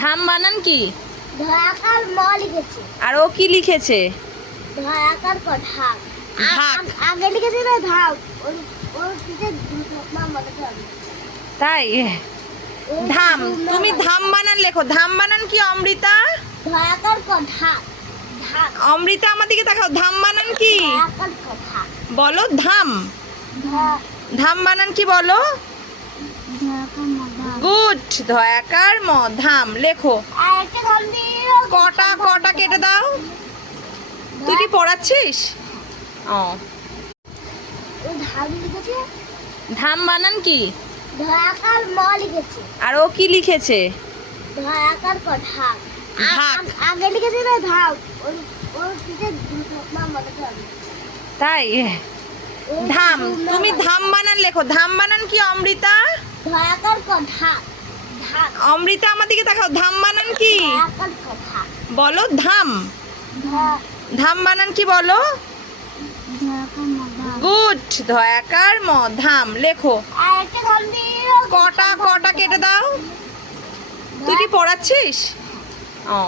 ধাম বানান কি? ধয়াকার ম লিখেছে। আর ও কি লিখেছে? ধয়াকার ক ঢাক। ঢাক। আগে লিখেছে না ঢাক। ওর পিঠে নাম বলতে হবে। তাই ধাম, তুমি ধাম বানান লেখো। ধাম বানান কি অমৃতা? ধয়াকার ক ঢাক। ঢাক। অমৃতা আমার দিকে তাকাও। ধাম বানান কি? ধয়াকার ক ঢাক। বলো ধাম। ধাম বানান কি বলো? ধয়াকার ম ঢাক। গুড। ধয়াকার ম ধাম লেখো। আর একটা ধাম দিও। কটা কটা কেটে দাও। তুই কি পড়াচ্ছিস? ও ও ধাম লিখেছে। ধাম বানান কি? ধয়াকার ম লিখেছে। আর ও কি লিখেছে? ধয়াকার ক ঢাক। ঢাক। আগে লিখেছে না ঢাক। ওর পিঠে নাম বলতে হবে। তাই ধাম, তুমি ধাম বানান লেখো। ধাম বানান কি অমৃতা? ধয়াকার ক ঢাক। ঢাক। অমৃতা আমার দিকে তাকাও। ধাম বানান কি? ধয়াকার ক ঢাক। বলো ধাম। ধাম বানান কি বলো? ধয়াকার ম ঢাক। গুড। ধয়াকার ম ধাম লেখো। আর একটা ধাম দিও। কটা কটা কেটে দাও। তুই কি পড়াচ্ছিস? ও